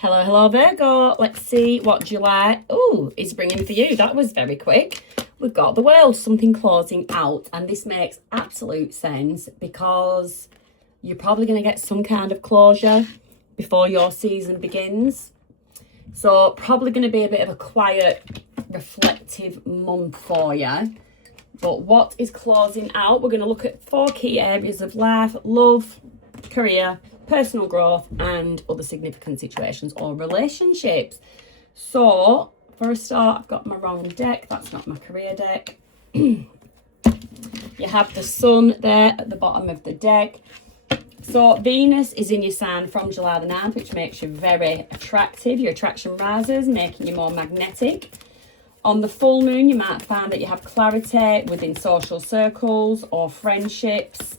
Hello, hello, Virgo. Let's see what July is bringing for you. That was very quick. We've got the world, something closing out. And this makes absolute sense because you're probably going to get some kind of closure before your season begins. So probably going to be a bit of a quiet, reflective month for you. But what is closing out? We're going to look at 4 key areas of life: love, career, personal growth, and other significant situations or relationships. So for a start, I've got my wrong deck. That's not my career deck. You have the sun there at the bottom of the deck. So Venus is in your sign from July the 9th, which makes you very attractive. Your attraction rises, making you more magnetic. On the full moon, you might find that you have clarity within social circles or friendships.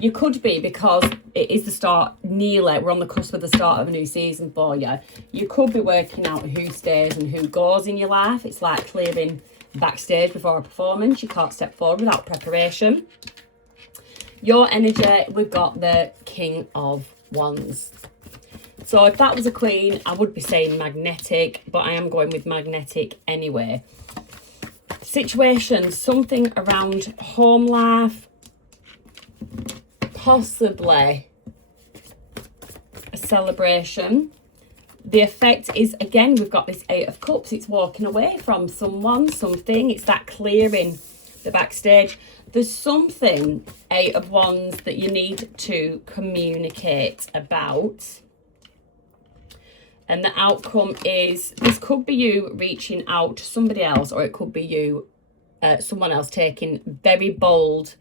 You could be, because it is the start, nearly, we're on the cusp of the start of a new season for you. You could be working out who stays and who goes in your life. It's like clearing backstage before a performance. You can't step forward without preparation. Your energy, we've got the King of Wands. So if that was a queen, I would be saying magnetic, but I am going with magnetic anyway. Situations, something around home life, possibly a celebration. The effect is, again, we've got this 8 of Cups. It's walking away from someone, something. It's that clearing the backstage. There's something, 8 of Wands, that you need to communicate about. And the outcome is, this could be you reaching out to somebody else, or it could be you, someone else taking very bold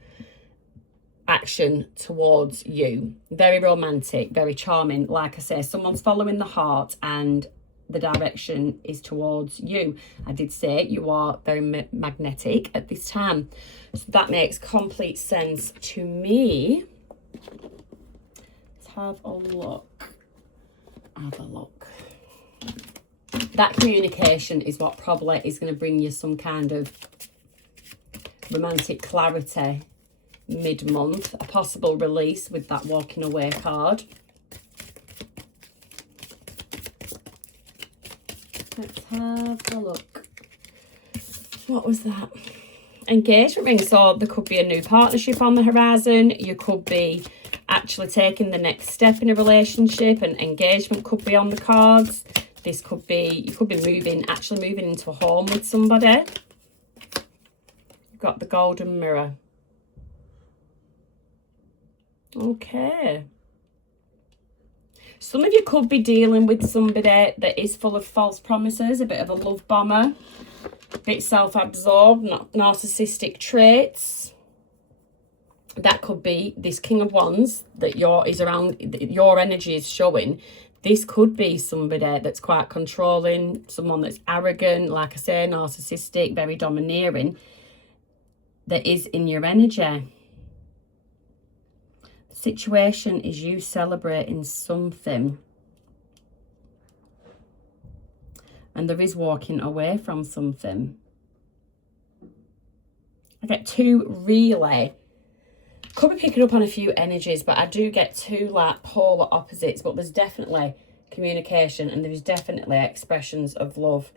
action towards you. Very romantic, very charming. Like I say, someone's following the heart and the direction is towards you. I did say you are very magnetic at this time. So that makes complete sense to me. Let's have a look. Have a look. That communication is what probably is going to bring you some kind of romantic clarity mid-month. A possible release with that walking away card. Let's have a look. What was that? Engagement ring. So there could be a new partnership on the horizon. You could be actually taking the next step in a relationship, and engagement could be on the cards. This could be, you could be actually moving into a home with somebody. You've got the golden mirror. Okay. Some of you could be dealing with somebody that is full of false promises, a bit of a love bomber, a bit self-absorbed, narcissistic traits. That could be this King of Wands that your energy is showing. This could be somebody that's quite controlling, someone that's arrogant, like I say, narcissistic, very domineering, that is in your energy. The situation is you celebrating something. And there is walking away from something. I get 2 really. Could be picking up on a few energies, but I do get 2 like polar opposites. But there's definitely communication and there's definitely expressions of love.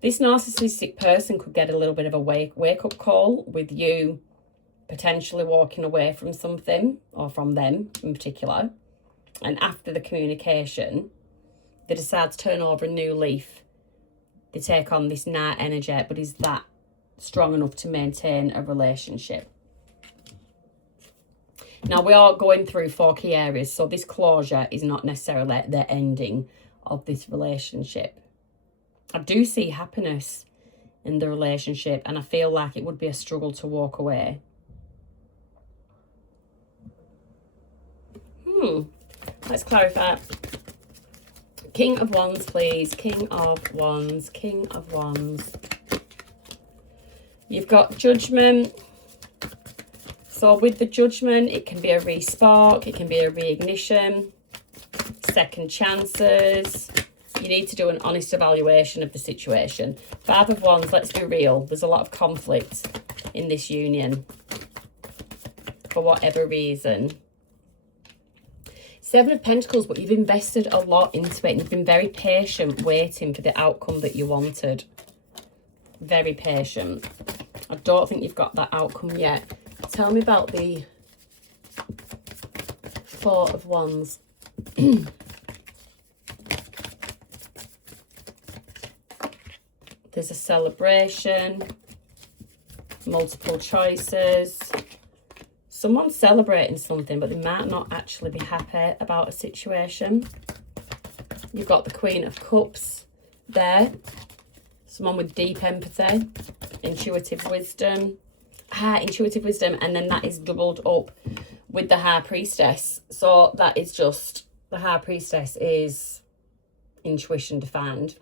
This narcissistic person could get a little bit of a wake-up call with you potentially walking away from something, or from them in particular. And after the communication, they decide to turn over a new leaf. They take on this Knight energy, but is that strong enough to maintain a relationship? Now, we are going through 4 key areas, so this closure is not necessarily the ending of this relationship. I do see happiness in the relationship, and I feel like it would be a struggle to walk away. Let's clarify. King of Wands, please. King of Wands. King of Wands. You've got Judgment. So with the Judgment, it can be a re-spark. It can be a reignition. Second chances. You need to do an honest evaluation of the situation. 5 of Wands, let's be real. There's a lot of conflict in this union. For whatever reason. Seven of Pentacles, but you've invested a lot into it and you've been very patient waiting for the outcome that you wanted. Very patient. I don't think you've got that outcome yet. Tell me about the Four of Wands. There's a celebration, multiple choices. Someone's celebrating something, but they might not actually be happy about a situation. You've got the Queen of Cups there. Someone with deep empathy, intuitive wisdom. Intuitive wisdom, and then that is doubled up with the High Priestess. So that is just, the High Priestess is intuition defined.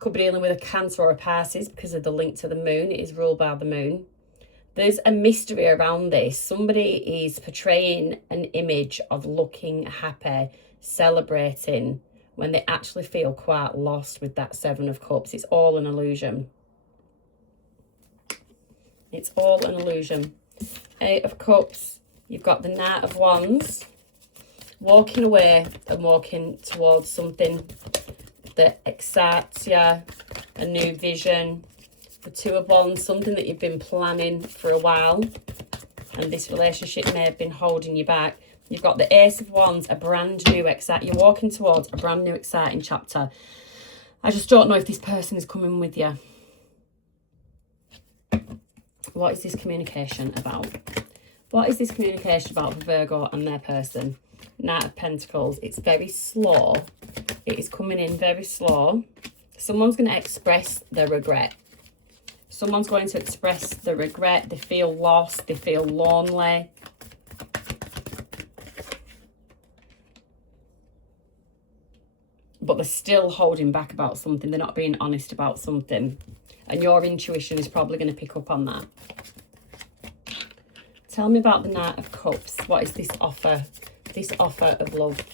Could be dealing with a Cancer or a Pisces because of the link to the moon. It is ruled by the moon. There's a mystery around this. Somebody is portraying an image of looking happy, celebrating, when they actually feel quite lost with that Seven of Cups. It's all an illusion. It's all an illusion. Eight of Cups. You've got the Knight of Wands. Walking away and walking towards something that excites you. A new vision. The Two of Wands, something that you've been planning for a while, and this relationship may have been holding you back. You've got the Ace of Wands, a brand new, you're walking towards a brand new, exciting chapter. I just don't know if this person is coming with you. What is this communication about? What is this communication about for Virgo and their person? Knight of Pentacles. It's very slow. It is coming in very slow. Someone's going to express their regret. Someone's going to express the regret. They feel lost. They feel lonely. But they're still holding back about something. They're not being honest about something. And your intuition is probably going to pick up on that. Tell me about the Knight of Cups. What is this offer? This offer of love.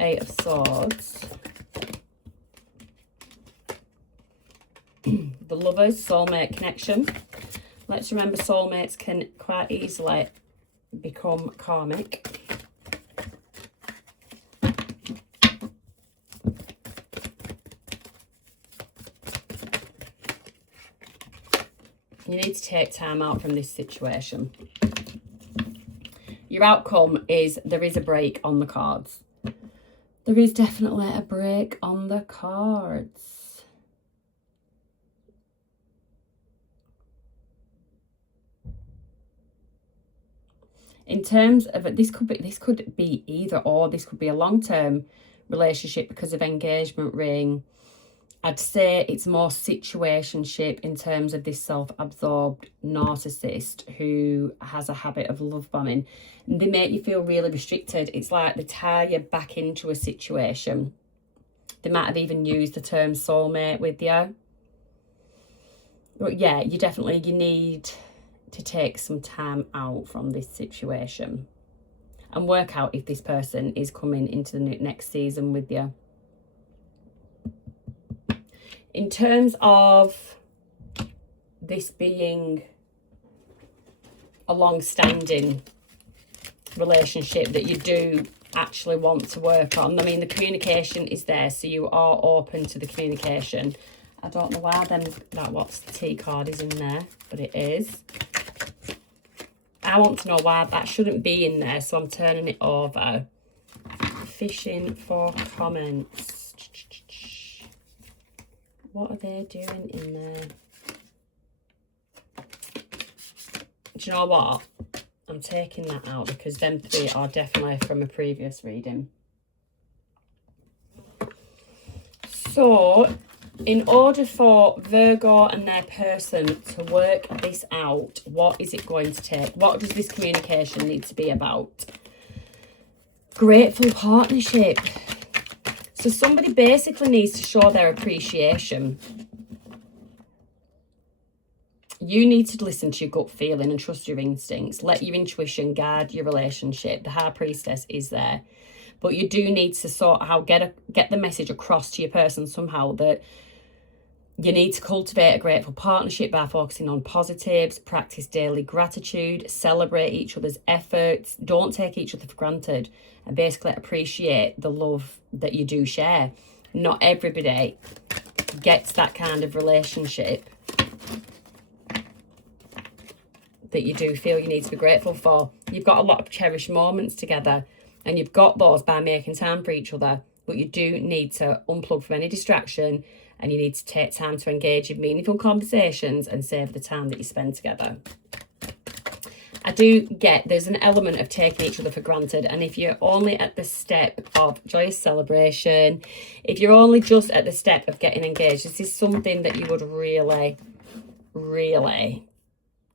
Eight of Swords. The Lovers, soulmate connection. Let's remember soulmates can quite easily become karmic. You need to take time out from this situation. Your outcome is there is a break on the cards. There is definitely a break on the cards. In terms of this could be either or. This could be a long-term relationship because of engagement ring. I'd say it's more situationship in terms of this self-absorbed narcissist who has a habit of love bombing. And they make you feel really restricted. It's like they tie you back into a situation. They might have even used the term soulmate with you. But yeah, you need to take some time out from this situation and work out if this person is coming into the next season with you. In terms of this being a long-standing relationship that you do actually want to work on, I mean, the communication is there, so you are open to the communication. I don't know why that what's the T card is in there, but it is. I want to know why that shouldn't be in there, so I'm turning it over. Fishing for comments. What are they doing in there? Do you know what? I'm taking that out because them three are definitely from a previous reading. So, in order for Virgo and their person to work this out, what is it going to take? What does this communication need to be about? Grateful partnership. So somebody basically needs to show their appreciation. You need to listen to your gut feeling and trust your instincts. Let your intuition guide your relationship. The High Priestess is there. But you do need to sort of get the message across to your person somehow that You need to cultivate a grateful partnership by focusing on positives, practice daily gratitude, celebrate each other's efforts, don't take each other for granted, and basically appreciate the love that you do share. Not everybody gets that kind of relationship that you do feel you need to be grateful for. You've got a lot of cherished moments together, and you've got those by making time for each other, but you do need to unplug from any distraction, and you need to take time to engage in meaningful conversations and save the time that you spend together. I do get there's an element of taking each other for granted, and if you're only at the step of joyous celebration, if you're only just at the step of getting engaged, this is something that you would really, really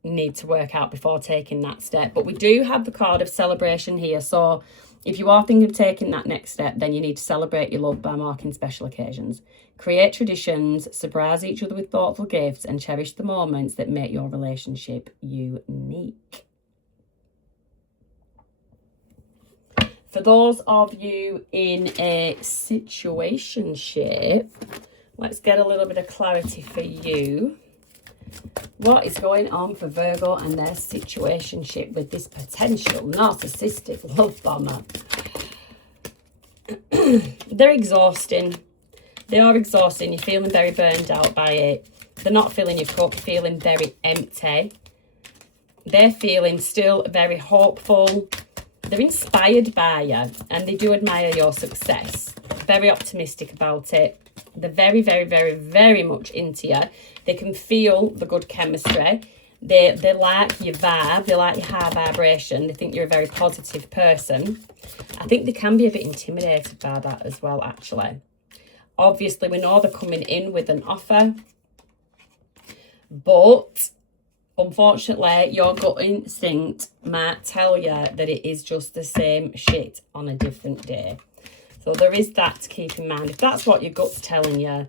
need to work out before taking that step. But we do have the card of celebration here, so if you are thinking of taking that next step, then you need to celebrate your love by marking special occasions. Create traditions, surprise each other with thoughtful gifts, and cherish the moments that make your relationship unique. For those of you in a situationship, let's get a little bit of clarity for you. What is going on for Virgo and their situationship with this potential narcissistic love bomber? They're exhausting. They are exhausting. You're feeling very burned out by it. They're not filling your cup, feeling very empty. They're feeling still very hopeful. They're inspired by you, and they do admire your success. Very optimistic about it. They're very, very, very, very much into you. They can feel the good chemistry. They like your vibe. They like your high vibration. They think you're a very positive person. I think they can be a bit intimidated by that as well, actually. Obviously, we know they're coming in with an offer. But unfortunately, your gut instinct might tell you that it is just the same shit on a different day. So there is that to keep in mind. If that's what your gut's telling you,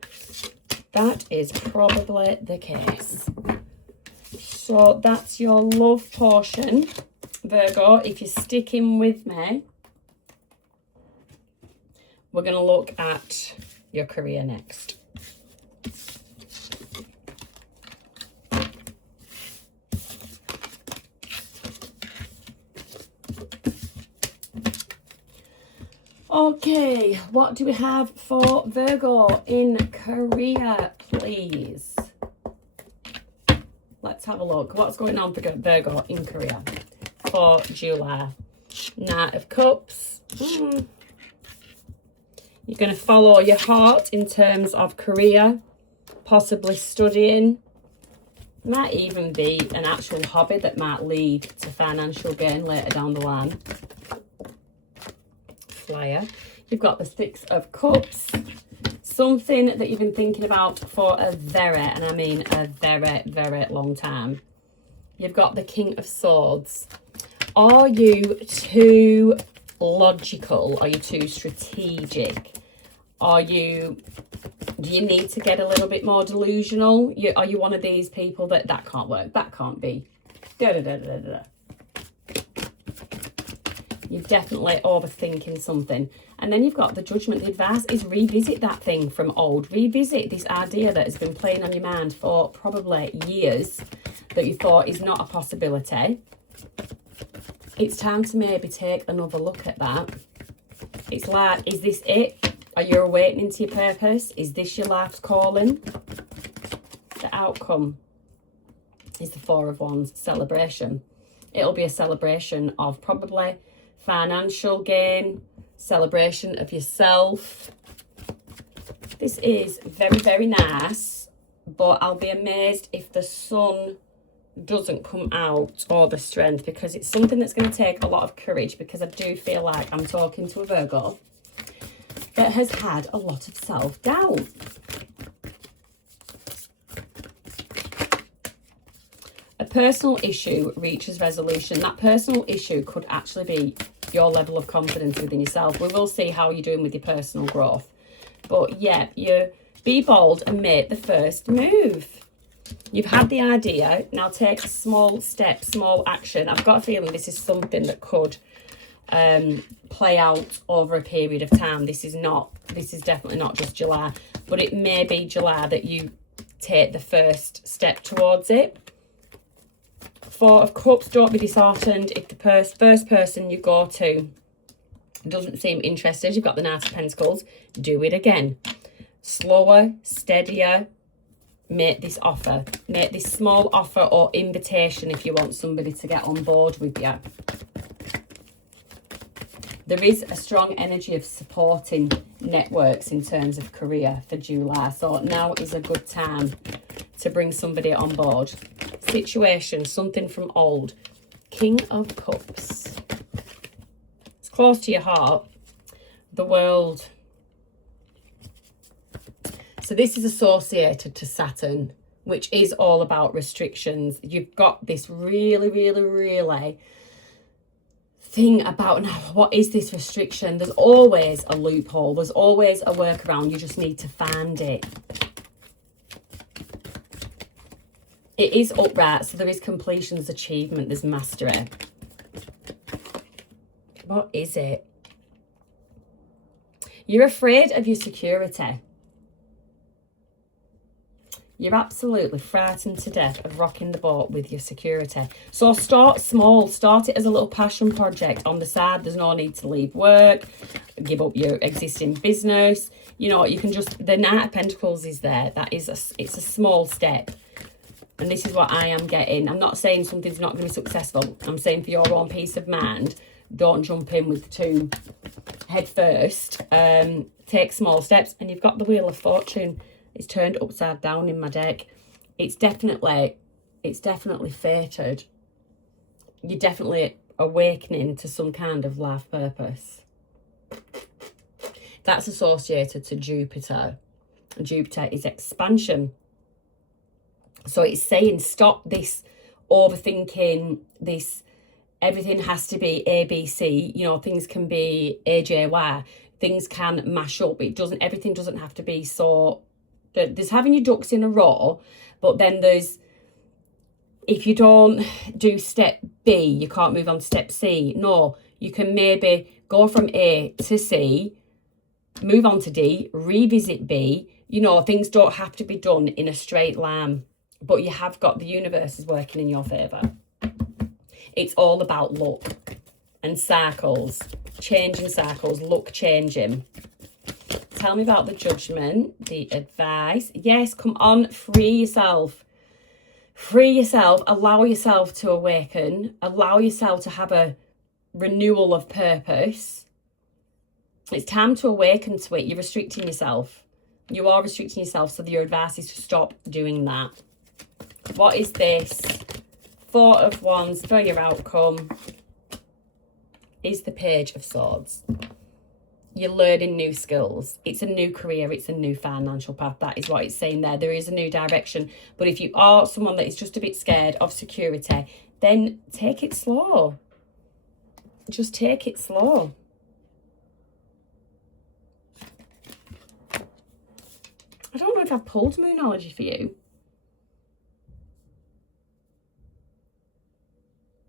that is probably the case. So that's your love portion, Virgo. If you're sticking with me, we're going to look at your career next. Okay, what do we have for Virgo in career, please? Let's have a look. What's going on for Virgo in career for July? Knight of Cups. You're going to follow your heart in terms of career, possibly studying. Might even be an actual hobby that might lead to financial gain later down the line. Flyer. You've got the Six of Cups. Something that you've been thinking about for a very, and I mean a very, very long time. You've got the King of Swords. Are you too logical? Are you too strategic? Do you need to get a little bit more delusional? Are you one of these people that can't work, that can't be? You're definitely overthinking something. And then you've got the Judgment. The advice is revisit that thing from old. Revisit this idea that has been playing on your mind for probably years that you thought is not a possibility. It's time to maybe take another look at that. It's like, is this it? Are you awakening to your purpose? Is this your life's calling? The outcome is the Four of Wands, celebration. It'll be a celebration of probably financial gain, celebration of yourself. This is very, very nice, but I'll be amazed if the sun doesn't come out, or the strength, because it's something that's going to take a lot of courage, because I do feel like I'm talking to a Virgo that has had a lot of self-doubt. A personal issue reaches resolution. That personal issue could actually be your level of confidence within yourself. We will see how you're doing with your personal growth. But yeah, you be bold and make the first move. You've had the idea. Now take a small step, small action. I've got a feeling this is something that could play out over a period of time. This is definitely not just July, but it may be July that you take the first step towards it. Four of Cups, don't be disheartened if the first person you go to doesn't seem interested. You've got the Knight of Pentacles. Do it again. Slower, steadier. Make this offer. Make this small offer or invitation if you want somebody to get on board with you. There is a strong energy of supporting networks in terms of career for July. So now is a good time to bring somebody on board. Situation, something from old. King of Cups. It's close to your heart. The World. So this is associated to Saturn, which is all about restrictions. You've got this really thing about now, what is this restriction? There's always a loophole. There's always a workaround. You just need to find it. It is upright, so there is completion, there's achievement, there's mastery. What is it? You're afraid of your security. You're absolutely frightened to death of rocking the boat with your security. So start small. Start it as a little passion project on the side. There's no need to leave work, give up your existing business. You know, you can just, the Knight of Pentacles is there. It's a small step. And this is what I am getting. I'm not saying something's not going to be successful. I'm saying for your own peace of mind, don't jump in with two head first. Take small steps. And you've got the Wheel of Fortune. It's turned upside down in my deck. It's definitely fated. You're definitely awakening to some kind of life purpose. That's associated to Jupiter. Jupiter is expansion. So it's saying stop this overthinking, this everything has to be ABC. You know, things can be AJY. Things can mash up. Everything doesn't have to be so. There's having your ducks in a row, but then there's, if you don't do step B, you can't move on to step C. No, you can maybe go from A to C, move on to D, revisit B. You know, things don't have to be done in a straight line, but you have got the universe is working in your favour. It's all about luck and cycles, changing cycles, luck changing. Tell me about the Judgment, the advice. Yes, come on, free yourself. Free yourself, allow yourself to awaken, allow yourself to have a renewal of purpose. It's time to awaken to it. You're restricting yourself. You are restricting yourself, so your advice is to stop doing that. What is this? Four of Wands for your outcome is the Page of Swords. You're learning new skills. It's a new career. It's a new financial path. That is what it's saying there. There is a new direction. But if you are someone that is just a bit scared of security, then take it slow. Just take it slow. I don't know if I've pulled Moonology for you.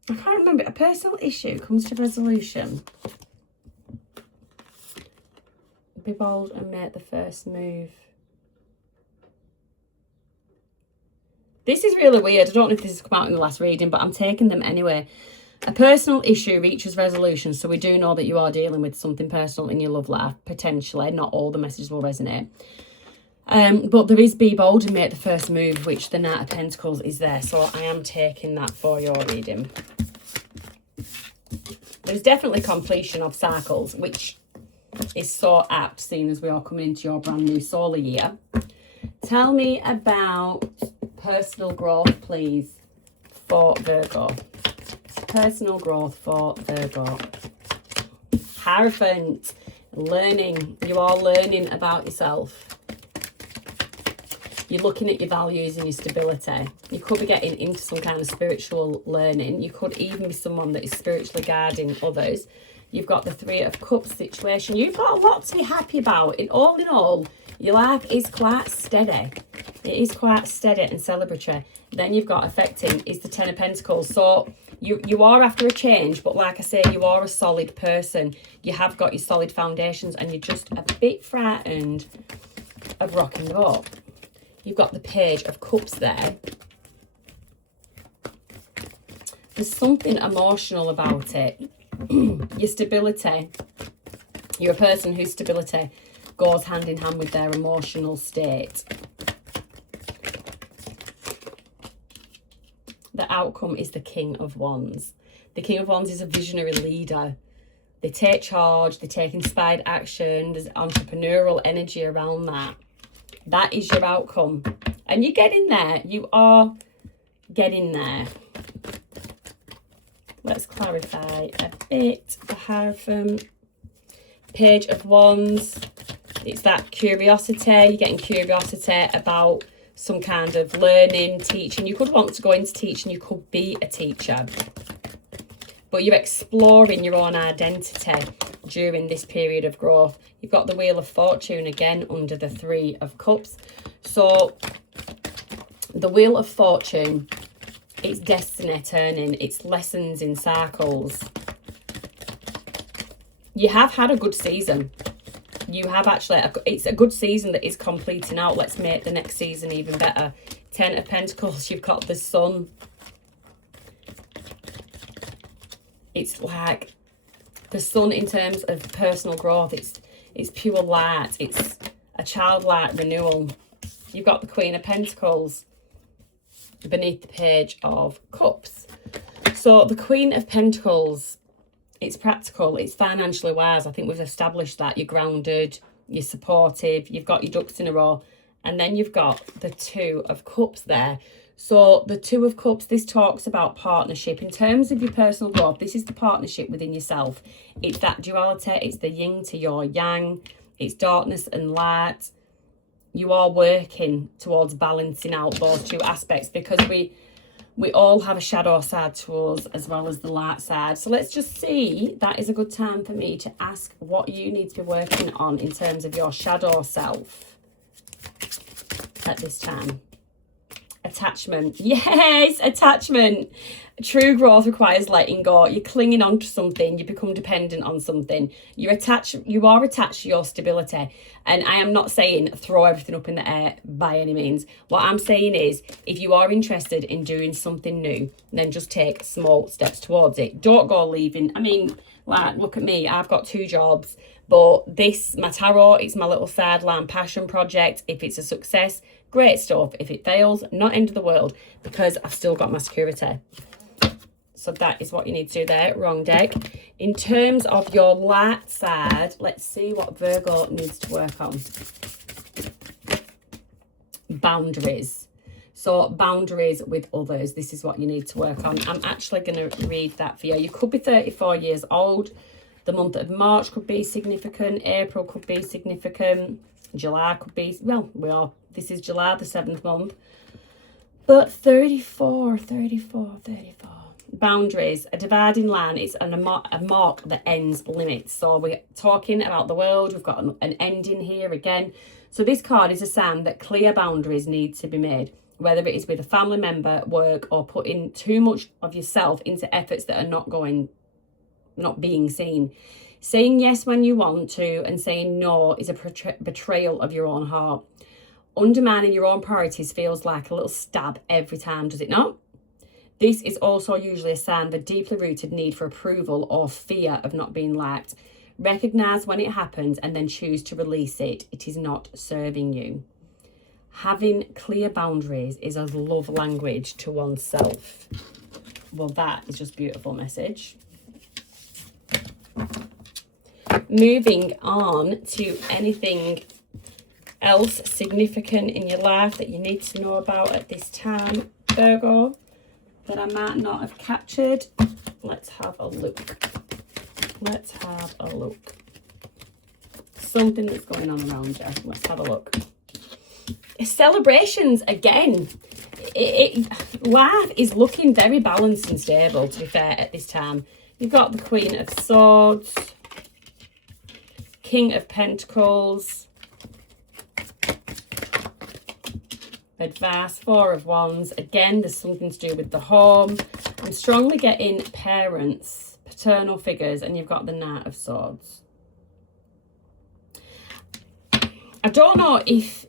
I can't remember. A personal issue comes to resolution. Be bold and make the first move. This is really weird. I don't know if this has come out in the last reading, but I'm taking them anyway. A personal issue reaches resolution, so we do know that you are dealing with something personal in your love life, potentially. Not all the messages will resonate. But there is be bold and make the first move, which the Knight of Pentacles is there. So I am taking that for your reading. There's definitely completion of cycles, which is so apt, seeing as we are coming into your brand new solar year. Tell me about personal growth, please, for Virgo. Personal growth for Virgo. Hierophant, learning. You are learning about yourself. You're looking at your values and your stability. You could be getting into some kind of spiritual learning. You could even be someone that is spiritually guiding others. You've got the Three of Cups situation. You've got a lot to be happy about. In all, your life is quite steady. It is quite steady and celebratory. Then you've got affecting is the Ten of Pentacles. So you are after a change, but like I say, you are a solid person. You have got your solid foundations and you're just a bit frightened of rocking the boat. You've got the Page of Cups there. There's something emotional about it. Your stability. You're a person whose stability goes hand in hand with their emotional state. The outcome is the King of Wands. The King of Wands is a visionary leader. They take charge, they take inspired action, there's entrepreneurial energy around that. That is your outcome. And you're getting there. You are getting there. Let's clarify a bit. The Hierophant, Page of Wands. It's that curiosity. You're getting curiosity about some kind of learning, teaching. You could want to go into teaching. You could be a teacher. But you're exploring your own identity during this period of growth. You've got the Wheel of Fortune again under the Three of Cups. So the Wheel of Fortune, it's destiny turning. It's lessons in circles. You have had a good season. You have actually, it's a good season that is completing out. Let's make the next season even better. Ten of Pentacles, you've got the Sun. It's like the Sun in terms of personal growth. It's pure light. It's a childlike renewal. You've got the Queen of Pentacles beneath the Page of Cups. So the Queen of Pentacles, it's practical, it's financially wise. I think we've established that. You're grounded, you're supportive, you've got your ducks in a row. And then you've got the Two of Cups there. So the Two of Cups, this talks about partnership. In terms of your personal growth, this is the partnership within yourself. It's that duality, it's the yin to your yang, it's darkness and light. You are working towards balancing out those two aspects, because we all have a shadow side to us as well as the light side. So let's just see, that is a good time for me to ask what you need to be working on in terms of your shadow self at this time. Attachment. Yes, attachment. True growth requires letting go. You're clinging on to something. You become dependent on something. You are attached to your stability. And I am not saying throw everything up in the air by any means. What I'm saying is, if you are interested in doing something new, then just take small steps towards it. Don't go leaving. I mean, like, look at me. I've got 2 jobs. But this, my tarot, it's my little sideline passion project. If it's a success, great stuff. If it fails, not end of the world, because I've still got my security. So that is what you need to do there. Wrong deck. In terms of your light side, let's see what Virgo needs to work on. Boundaries. So boundaries with others. This is what you need to work on. I'm actually going to read that for you. You could be 34 years old. The month of March could be significant. April could be significant. July could be, well, this is July, the 7th month. But 34. Boundaries, a dividing line. It's a mark that ends limits. So we're talking about the world. We've got an ending here again. So this card is a sign that clear boundaries need to be made, whether it is with a family member, work, or putting too much of yourself into efforts that are not being seen. Saying yes when you want to and saying no is a betrayal of your own heart. Undermining your own priorities feels like a little stab every time, does it not? This is also usually a sign of a deeply rooted need for approval or fear of not being liked. Recognise when it happens and then choose to release it. It is not serving you. Having clear boundaries is a love language to oneself. Well, that is just a beautiful message. Moving on to anything else significant in your life that you need to know about at this time, Virgo, that I might not have captured. Let's have a look. Something that's going on around you. Let's have a look. Celebrations again. Life is looking very balanced and stable, to be fair, at this time. You've got the Queen of Swords, King of Pentacles, advice, Four of Wands. Again, there's something to do with the home. I'm strongly getting parents, paternal figures, and you've got the Knight of Swords. I don't know if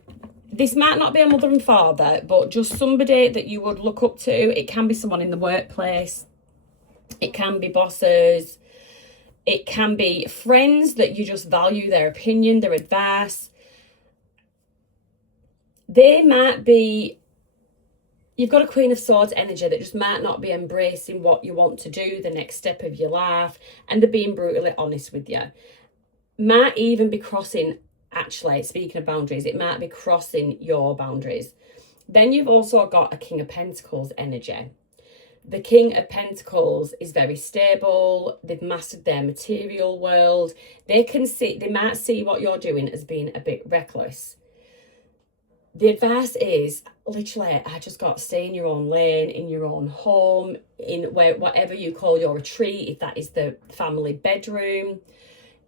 this might not be a mother and father, but just somebody that you would look up to. It can be someone in the workplace. It can be bosses. It can be friends that you just value their opinion, their advice. They might be, you've got a Queen of Swords energy that just might not be embracing what you want to do, the next step of your life, and they're being brutally honest with you. Might even be crossing, actually, speaking of boundaries, it might be crossing your boundaries. Then you've also got a King of Pentacles energy. The King of Pentacles is very stable. They've mastered their material world. They might see what you're doing as being a bit reckless. The advice is literally, I just got to stay in your own lane, in your own home, in whatever you call your retreat, if that is the family bedroom,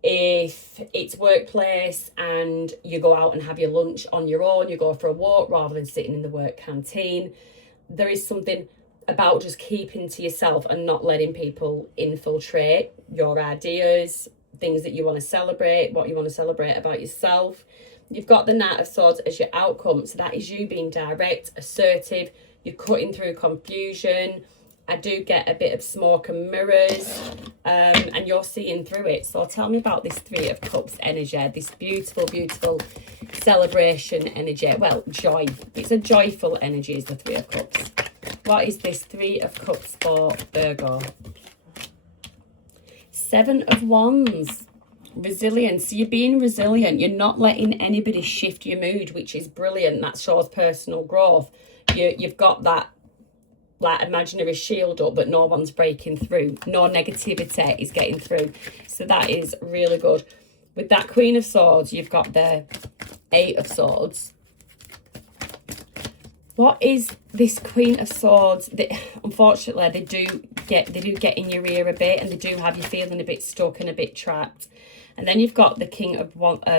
if it's workplace and you go out and have your lunch on your own, you go for a walk rather than sitting in the work canteen. There is something about just keeping to yourself and not letting people infiltrate your ideas, things that you want to celebrate, what you want to celebrate about yourself. You've got the Knight of Swords as your outcome. So that is you being direct, assertive. You're cutting through confusion. I do get a bit of smoke and mirrors, and you're seeing through it. So tell me about this Three of Cups energy, this beautiful, beautiful celebration energy. Well, joy. It's a joyful energy, is the Three of Cups. What is this Three of Cups for Virgo? Seven of Wands. Resilience. So you're being resilient. You're not letting anybody shift your mood, which is brilliant. That shows personal growth. You've got that like imaginary shield up, but no one's breaking through. No negativity is getting through. So that is really good. With that Queen of Swords, you've got the Eight of Swords. What is this Queen of Swords? Unfortunately, they do get in your ear a bit, and they do have you feeling a bit stuck and a bit trapped. And then you've got the King of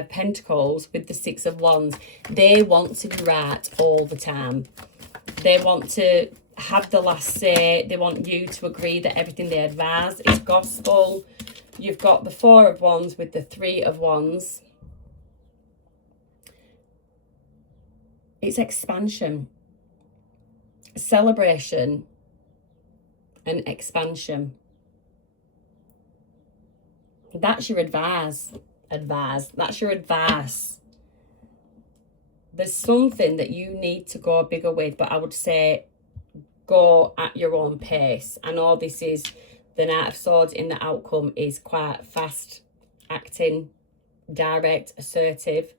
Pentacles with the Six of Wands. They want to be right all the time. They want to have the last say. They want you to agree that everything they advise is gospel. You've got the Four of Wands with the Three of Wands. It's expansion, celebration, and expansion. That's your advice. That's your advice. There's something that you need to go bigger with, but I would say go at your own pace. I know this is the Knight of Swords in the outcome is quite fast acting, direct, assertive.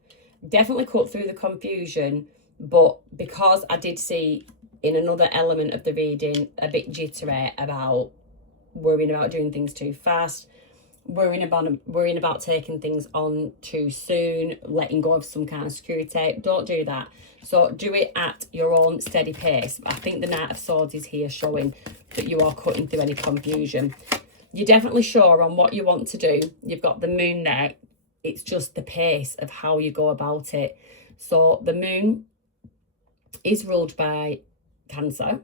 Definitely cut through the confusion, but because I did see in another element of the reading a bit jittery about worrying about doing things too fast, worrying about taking things on too soon, letting go of some kind of security. Don't do that. So do it at your own steady pace. I think the Knight of Swords is here showing that you are cutting through any confusion. You're definitely sure on what you want to do. You've got the Moon there. It's just the pace of how you go about it. So the Moon is ruled by Cancer.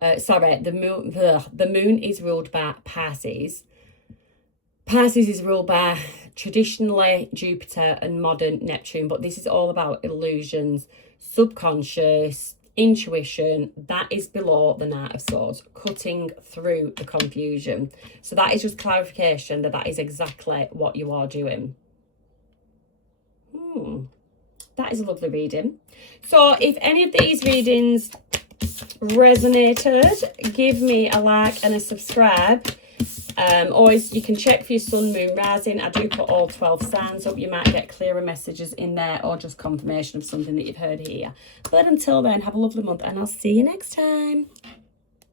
The Moon is ruled by Pisces. Pisces is ruled by traditionally Jupiter and modern Neptune, but this is all about illusions, subconscious, intuition. That is below the Knight of Swords, cutting through the confusion. So that is just clarification that is exactly what you are doing. That is a lovely reading. So if any of these readings resonated, give me a like and a subscribe. Always, you can check for your sun, moon, rising. I do put all 12 signs up. You might get clearer messages in there or just confirmation of something that you've heard here. But until then, have a lovely month and I'll see you next time.